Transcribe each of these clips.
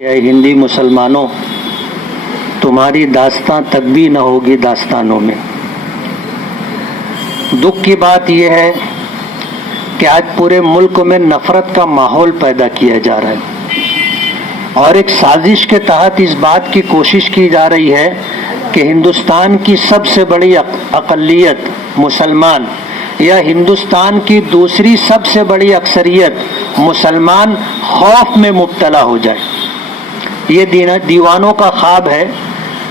हिंदी मुसलमानों, तुम्हारी दास्तां तक भी न होगी दास्तानों में। दुख की बात यह है कि आज पूरे मुल्क में नफरत का माहौल पैदा किया जा रहा है और एक साजिश के तहत इस बात की कोशिश की जा रही है कि हिंदुस्तान की सबसे बड़ी अक़लियत मुसलमान या हिंदुस्तान की दूसरी सबसे बड़ी अक्सरियत मुसलमान खौफ में मुब्तला हो जाए। ये दीवानों का ख्वाब है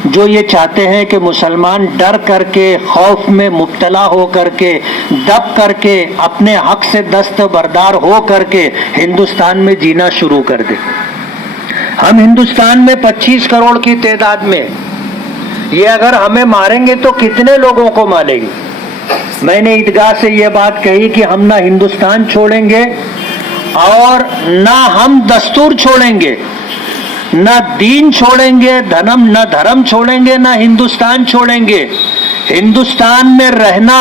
जो ये चाहते हैं कि मुसलमान डर करके, खौफ में मुब्तला हो करके, दब करके, अपने हक से दस्तबरदार हो करके हिंदुस्तान में जीना शुरू कर दे। हम हिंदुस्तान में 25 करोड़ की तादाद में, ये अगर हमें मारेंगे तो कितने लोगों को मारेंगे। मैंने ईदगाह से ये बात कही कि हम ना हिंदुस्तान छोड़ेंगे और ना हम दस्तूर छोड़ेंगे, न दीन छोड़ेंगे, न धर्म छोड़ेंगे, न हिंदुस्तान छोड़ेंगे। हिंदुस्तान में रहना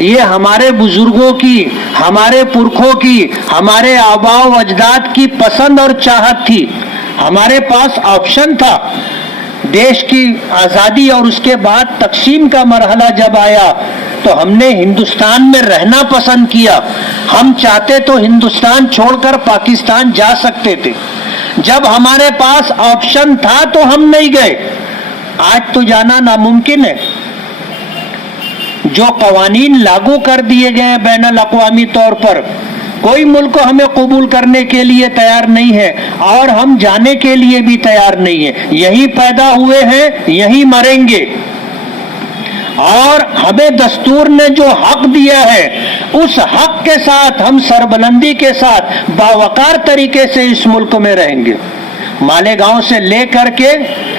ये हमारे बुजुर्गों की, हमारे पुरखों की, हमारे आबाओ अजदाद की पसंद और चाहत थी। हमारे पास ऑप्शन था। देश की आज़ादी और उसके बाद तकसीम का मरहला जब आया तो हमने हिंदुस्तान में रहना पसंद किया। हम चाहते तो हिंदुस्तान छोड़कर पाकिस्तान जा सकते थे। जब हमारे पास ऑप्शन था तो हम नहीं गए। आज तो जाना नामुमकिन है। जो कवानीन लागू कर दिए गए बैनुल अक़वामी तौर पर, कोई मुल्क हमें कबूल करने के लिए तैयार नहीं है और हम जाने के लिए भी तैयार नहीं है। यहीं पैदा हुए हैं, यहीं मरेंगे। और हमें दस्तूर ने जो हक दिया है, उस हक के साथ हम सरबलंदी के साथ बावकार तरीके से इस मुल्क में रहेंगे। मालेगांव से लेकर के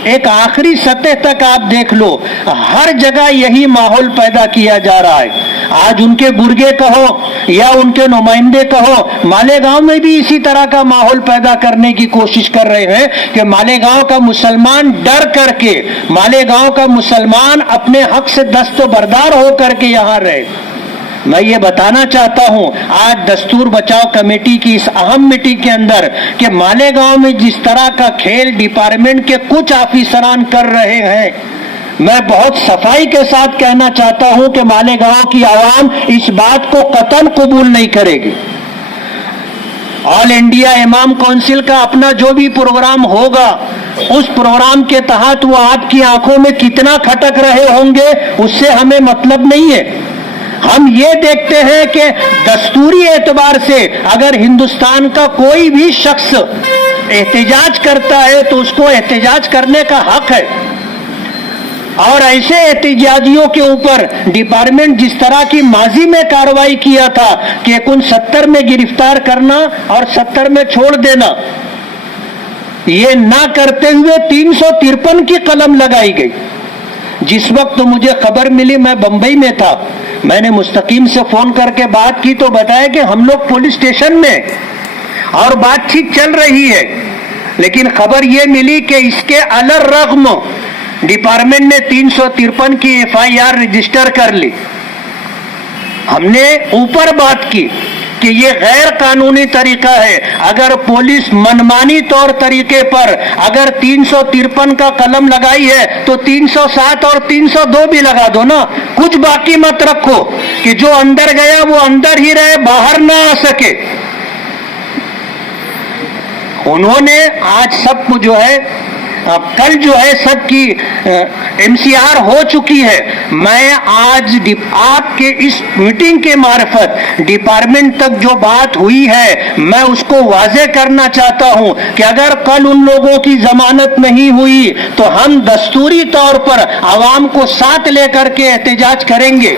एक आखिरी सतह तक आप देख लो, हर जगह यही माहौल पैदा किया जा रहा है। आज उनके बुर्गे कहो या उनके नुमाइंदे कहो, मालेगांव में भी इसी तरह का माहौल पैदा करने की कोशिश कर रहे हैं कि मालेगांव का मुसलमान डर करके, मालेगांव का मुसलमान अपने हक से दस्तबरदार हो करके यहाँ रहे। मैं ये बताना चाहता हूँ आज दस्तूर बचाओ कमेटी की इस अहम मीटिंग के अंदर कि मालेगांव में जिस तरह का खेल डिपार्टमेंट के कुछ ऑफिसरान कर रहे हैं, मैं बहुत सफाई के साथ कहना चाहता हूं कि मालेगांव की आवाम इस बात को कतई कबूल नहीं करेगी। ऑल इंडिया इमाम काउंसिल का अपना जो भी प्रोग्राम होगा, उस प्रोग्राम के तहत वो आपकी आंखों में कितना खटक रहे होंगे उससे हमें मतलब नहीं है। हम ये देखते हैं कि दस्तूरी एतबार से अगर हिंदुस्तान का कोई भी शख्स एहतजाज करता है तो उसको एहतजाज करने का हक है। और ऐसे एहतजाजियों के ऊपर डिपार्टमेंट जिस तरह की माजी में कार्रवाई किया था कि 70 में गिरफ्तार करना और 70 में छोड़ देना, ये ना करते हुए 353 की कलम लगाई गई। जिस वक्त मुझे खबर मिली, मैं बंबई में था, मैंने मुस्तकीम से फोन करके बात की तो बताया कि हम लोग पुलिस स्टेशन में और बातचीत चल रही है, लेकिन खबर ये मिली कि इसके अलर्रग़म डिपार्टमेंट ने 353 की FIR रजिस्टर कर ली। हमने ऊपर बात की कि ये गैर कानूनी तरीका है। अगर पुलिस मनमानी तौर तरीके पर अगर 353 का कलम लगाई है तो 307 और 302 भी लगा दो ना, कुछ बाकी मत रखो कि जो अंदर गया वो अंदर ही रहे, बाहर ना आ सके। उन्होंने आज सब जो है, कल जो है सबकी MCR हो चुकी है। मैं आज आपके इस मीटिंग के मार्फत डिपार्टमेंट तक जो बात हुई है, मैं उसको वाज़ेह करना चाहता हूं कि अगर कल उन लोगों की जमानत नहीं हुई तो हम दस्तूरी तौर पर आवाम को साथ लेकर के एहतजाज करेंगे।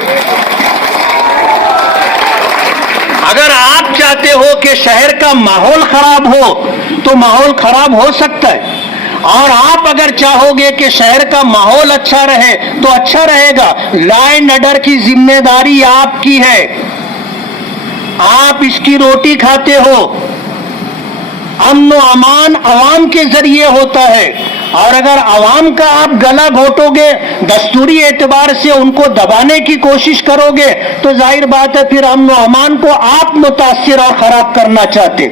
अगर आप चाहते हो कि शहर का माहौल खराब हो तो माहौल खराब हो सकता है, और आप अगर चाहोगे कि शहर का माहौल अच्छा रहे तो अच्छा रहेगा। लॉ एंड ऑर्डर की जिम्मेदारी आपकी है, आप इसकी रोटी खाते हो। अमन व अमान अवाम के जरिए होता है, और अगर अवाम का आप गला घोटोगे, दस्तूरी एतबार से उनको दबाने की कोशिश करोगे, तो जाहिर बात है फिर अमन व अमान को आप मुतासिर और खराब करना चाहते।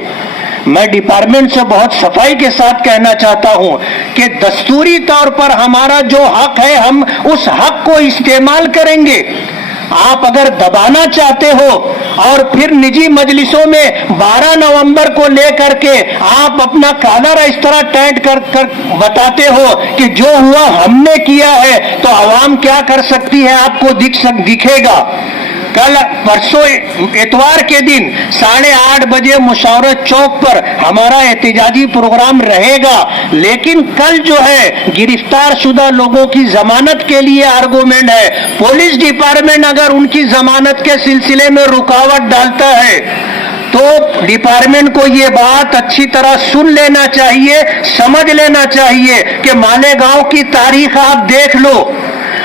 میں ڈپارٹمنٹ سے بہت صفائی کے ساتھ کہنا چاہتا ہوں کہ دستوری طور پر ہمارا جو حق ہے ہم اس حق کو استعمال کریں گے. آپ اگر دبانا چاہتے ہو اور پھر نجی مجلسوں میں 12 نومبر کو لے کر کے آپ اپنا کالر اس طرح ٹائٹ کر بتاتے ہو کہ جو ہوا ہم نے کیا ہے، تو عوام کیا کر سکتی ہے آپ کو دکھے گا. کل پرسوں اتوار کے دن 8:30 بجے مشاورت چوک پر ہمارا احتجاجی پروگرام رہے گا، لیکن کل جو ہے گرفتار شدہ لوگوں کی ضمانت کے لیے آرگومنٹ ہے. پولیس ڈپارٹمنٹ اگر ان کی ضمانت کے سلسلے میں رکاوٹ ڈالتا ہے تو ڈپارٹمنٹ کو یہ بات اچھی طرح سن لینا چاہیے، سمجھ لینا چاہیے کہ مالیگاؤں کی تاریخ آپ دیکھ لو.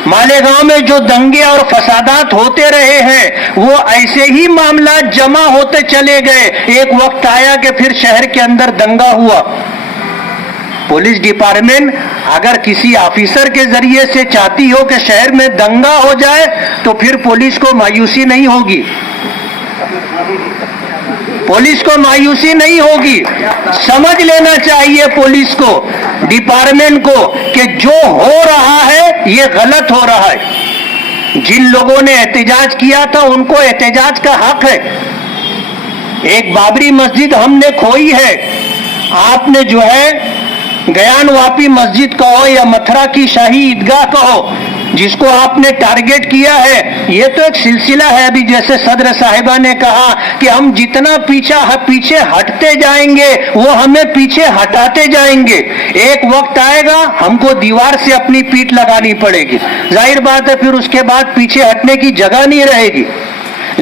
مالیگاؤں میں جو دنگے اور فسادات ہوتے رہے ہیں وہ ایسے ہی معاملات جمع ہوتے چلے گئے. ایک وقت آیا کہ پھر شہر کے اندر دنگا ہوا. پولیس ڈپارٹمنٹ اگر کسی آفیسر کے ذریعے سے چاہتی ہو کہ شہر میں دنگا ہو جائے تو پھر پولیس کو مایوسی نہیں ہوگی، پولیس کو مایوسی نہیں ہوگی. سمجھ لینا چاہیے پولیس کو، ڈپارٹمنٹ کو، کہ جو ہو رہا ہے یہ غلط ہو رہا ہے. جن لوگوں نے احتجاج کیا تھا ان کو احتجاج کا حق ہے. ایک بابری مسجد ہم نے کھوئی ہے، آپ نے جو ہے گیان واپی مسجد کہو یا متھرا کی شاہی عیدگاہ کہو، جس کو آپ نے ٹارگٹ کیا ہے، یہ تو ایک سلسلہ ہے. ابھی جیسے صدر صاحبہ نے کہا کہ ہم جتنا پیچھے ہٹتے جائیں گے وہ ہمیں پیچھے ہٹاتے جائیں گے. ایک وقت آئے گا ہم کو دیوار سے اپنی پیٹھ لگانی پڑے گی. ظاہر بات ہے پھر اس کے بعد پیچھے ہٹنے کی جگہ نہیں رہے گی.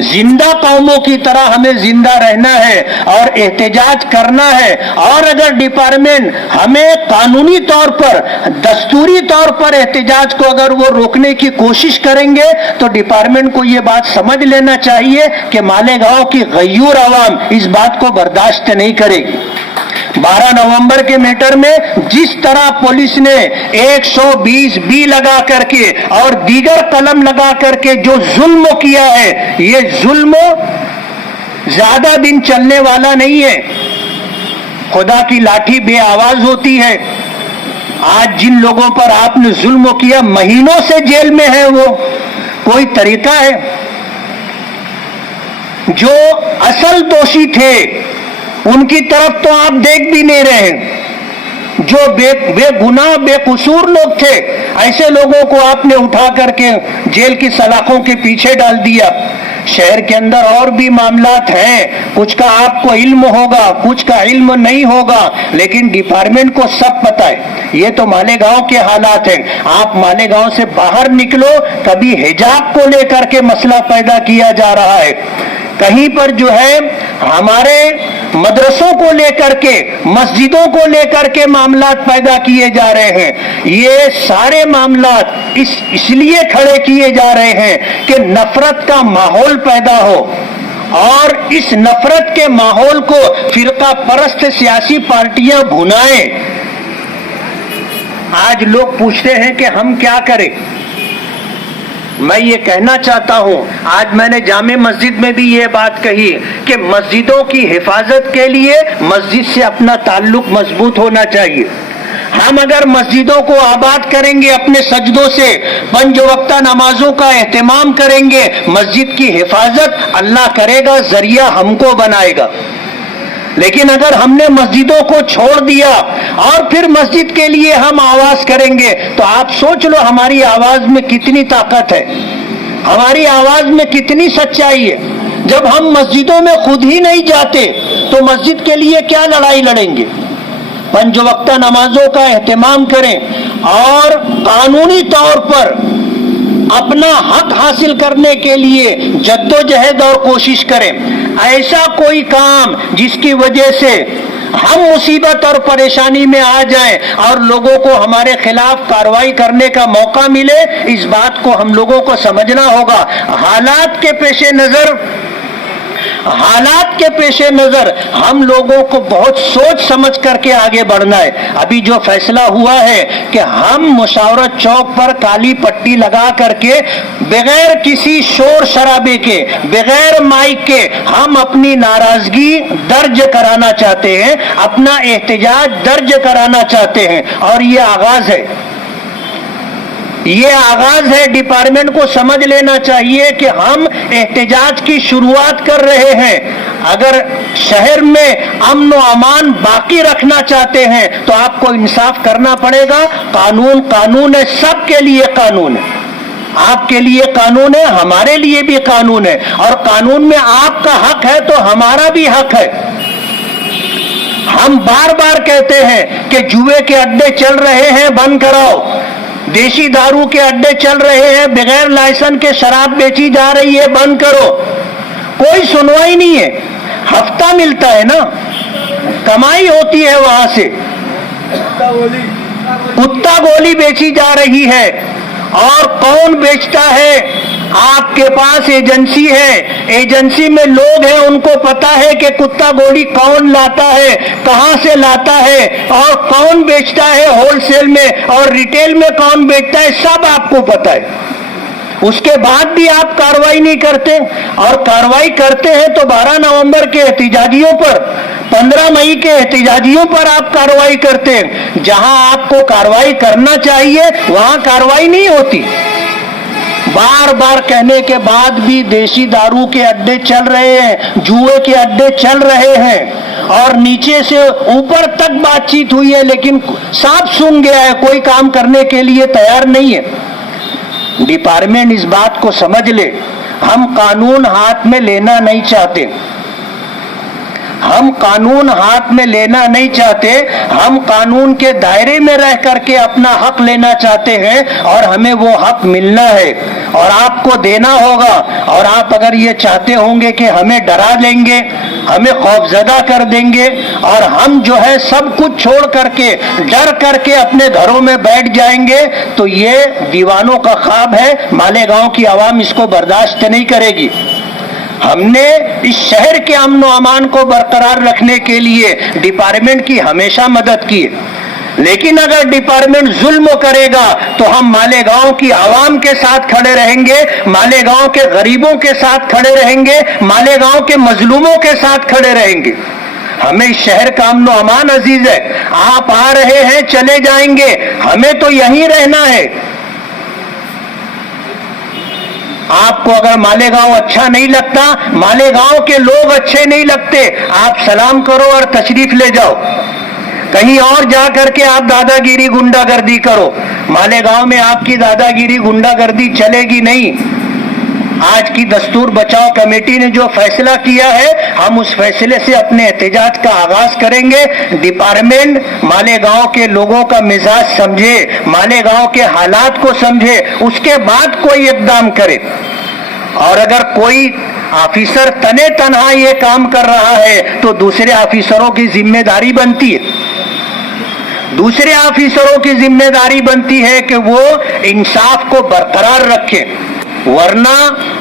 زندہ قوموں کی طرح ہمیں زندہ رہنا ہے اور احتجاج کرنا ہے. اور اگر ڈپارٹمنٹ ہمیں قانونی طور پر، دستوری طور پر احتجاج کو اگر وہ روکنے کی کوشش کریں گے تو ڈپارٹمنٹ کو یہ بات سمجھ لینا چاہیے کہ مالیگاؤں کی غیور عوام اس بات کو برداشت نہیں کرے گی. 12 نومبر کے میٹر میں جس طرح پولیس نے 120 لگا کر کے اور دیگر قلم لگا کر کے جو ظلم کیا ہے، یہ ظلم زیادہ دن چلنے والا نہیں ہے. خدا کی لاٹھی بے آواز ہوتی ہے. آج جن لوگوں پر آپ نے ظلم کیا مہینوں سے جیل میں ہے، وہ کوئی طریقہ ہے؟ جو اصل دوشی تھے ان کی طرف تو آپ دیکھ بھی نہیں رہے. جو بے گناہ بے قصور لوگ تھے ایسے لوگوں کو آپ نے اٹھا کر کے جیل کی سلاخوں کے پیچھے ڈال دیا. شہر کے اندر اور بھی معاملات ہیں، کچھ کا آپ کو علم ہوگا، کچھ کا علم نہیں ہوگا، لیکن ڈپارٹمنٹ کو سب پتہ ہے. یہ تو مالیگاؤں کے حالات ہیں. آپ مالیگاؤں سے باہر نکلو، کبھی حجاب کو لے کر کے مسئلہ پیدا کیا جا رہا ہے، کہیں پر جو ہے ہمارے مدرسوں کو لے کر کے، مسجدوں کو لے کر کے معاملات پیدا کیے جا رہے ہیں. یہ سارے معاملات اس لیے کھڑے کیے جا رہے ہیں کہ نفرت کا ماحول پیدا ہو، اور اس نفرت کے ماحول کو فرقہ پرست سیاسی پارٹیاں بھنائیں. آج لوگ پوچھتے ہیں کہ ہم کیا کریں. میں یہ کہنا چاہتا ہوں، آج میں نے جامع مسجد میں بھی یہ بات کہی کہ مسجدوں کی حفاظت کے لیے مسجد سے اپنا تعلق مضبوط ہونا چاہیے. ہم اگر مسجدوں کو آباد کریں گے اپنے سجدوں سے، 5 وقتہ نمازوں کا اہتمام کریں گے، مسجد کی حفاظت اللہ کرے گا، ذریعہ ہم کو بنائے گا. لیکن اگر ہم نے مسجدوں کو چھوڑ دیا اور پھر مسجد کے لیے ہم آواز کریں گے تو آپ سوچ لو ہماری آواز میں کتنی طاقت ہے، ہماری آواز میں کتنی سچائی ہے. جب ہم مسجدوں میں خود ہی نہیں جاتے تو مسجد کے لیے کیا لڑائی لڑیں گے. 5 وقتہ نمازوں کا اہتمام کریں اور قانونی طور پر اپنا حق حاصل کرنے کے لیے جدوجہد اور کوشش کریں. ایسا کوئی کام جس کی وجہ سے ہم مصیبت اور پریشانی میں آ جائیں اور لوگوں کو ہمارے خلاف کارروائی کرنے کا موقع ملے، اس بات کو ہم لوگوں کو سمجھنا ہوگا. حالات کے پیش نظر हालात के पेश नजर हम लोगों को बहुत सोच समझ करके आगे बढ़ना है। अभी जो फैसला हुआ है कि हम मुशावरत चौक पर काली पट्टी लगा करके बगैर किसी शोर शराबे के, बगैर माइक के हम अपनी नाराजगी दर्ज कराना चाहते हैं, अपना एहतजाज दर्ज कराना चाहते हैं। और ये आगाज है, ये आगाज है। डिपार्टमेंट को समझ लेना चाहिए कि हम एहतजाज की शुरुआत कर रहे हैं। अगर शहर में अमन व अमान बाकी रखना चाहते हैं तो आपको इंसाफ करना पड़ेगा। कानून कानून है, सबके लिए कानून है। आपके लिए कानून है, हमारे लिए भी कानून है। और कानून में आपका हक है तो हमारा भी हक है। हम बार बार कहते हैं कि जुए के अड्डे चल रहे हैं, बंद कराओ। देशी दारू के अड्डे चल रहे हैं, बगैर लाइसेंस के शराब बेची जा रही है, बंद करो। कोई सुनवाई नहीं है। हफ्ता मिलता है ना, कमाई होती है वहां से। कुत्ता गोली बेची जा रही है। और कौन बेचता है? आपके पास एजेंसी है, एजेंसी में लोग हैं, उनको पता है कि कुत्ता गोली कौन लाता है, कहां से लाता है और कौन बेचता है होलसेल में और रिटेल में कौन बेचता है, सब आपको पता है। उसके बाद भी आप कार्रवाई नहीं करते। और कार्रवाई करते हैं तो 12 नवंबर के एहतजाजियों पर, 15 मई के एहतजाजियों पर आप कार्रवाई करते हैं। जहां आपको कार्रवाई करना चाहिए वहां कार्रवाई नहीं होती। बार बार कहने के बाद भी देशी दारू के अड्डे चल रहे हैं, जुए के अड्डे चल रहे हैं और नीचे से ऊपर तक बातचीत हुई है, लेकिन साफ सुन गया है, कोई काम करने के लिए तैयार नहीं है। डिपार्टमेंट इस बात को समझ ले, हम कानून हाथ में लेना नहीं चाहते। हम कानून हाथ में लेना नहीं चाहते, हम कानून के दायरे में रह करके अपना हक लेना चाहते हैं और हमें वो हक मिलना है और आपको देना होगा। और आप अगर ये चाहते होंगे कि हमें डरा देंगे, हमें खौफजदा कर देंगे और हम जो है सब कुछ छोड़ करके डर करके अपने घरों में बैठ जाएंगे, तो ये दीवानों का ख्वाब है। मालेगांव की आवाम इसको बर्दाश्त नहीं करेगी। हमने इस शहर के अमन व अमान को बरकरार रखने के लिए डिपार्टमेंट की हमेशा मदद की, लेकिन अगर डिपार्टमेंट जुल्म करेगा तो हम मालेगांव की आवाम के साथ खड़े रहेंगे, मालेगांव के गरीबों के साथ खड़े रहेंगे, मालेगांव के मजलूमों के साथ खड़े रहेंगे। हमें इस शहर का अमन व अमान अजीज है। आप आ रहे हैं, चले जाएंगे, हमें तो यहीं रहना है। आपको अगर मालेगांव अच्छा नहीं लगता, मालेगांव के लोग अच्छे नहीं लगते, आप सलाम करो और तशरीफ ले जाओ। कहीं और जा करके आप दादागिरी गुंडागर्दी करो। मालेगांव में आपकी दादागिरी गुंडागर्दी चलेगी नहीं। आज की दस्तूर बचाओ कमेटी ने जो फैसला किया है, हम उस फैसले से अपने एहतजाज का आगाज करेंगे। डिपार्टमेंट मालेगांव के लोगों का मिजाज समझे, मालेगांव के हालात को समझे, उसके बाद कोई इकदाम करे। और अगर कोई ऑफिसर तने तनहा ये काम कर रहा है तो दूसरे ऑफिसरों की जिम्मेदारी बनती है, दूसरे ऑफिसरों की जिम्मेदारी बनती है कि वो इंसाफ को बरकरार रखें। वरना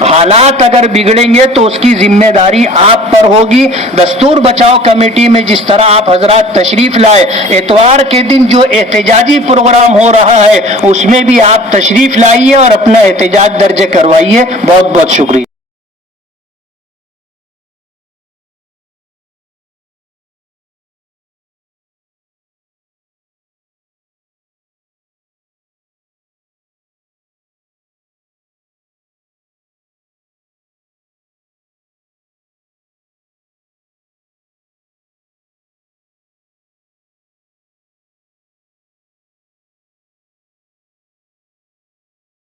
हालात अगर बिगड़ेंगे तो उसकी जिम्मेदारी आप पर होगी। दस्तूर बचाओ कमेटी में जिस तरह आप हजरात तशरीफ लाए, इतवार के दिन जो एहतजाजी प्रोग्राम हो रहा है उसमें भी आप तशरीफ लाइए और अपना एहतजाज दर्ज करवाइए। बहुत बहुत शुक्रिया।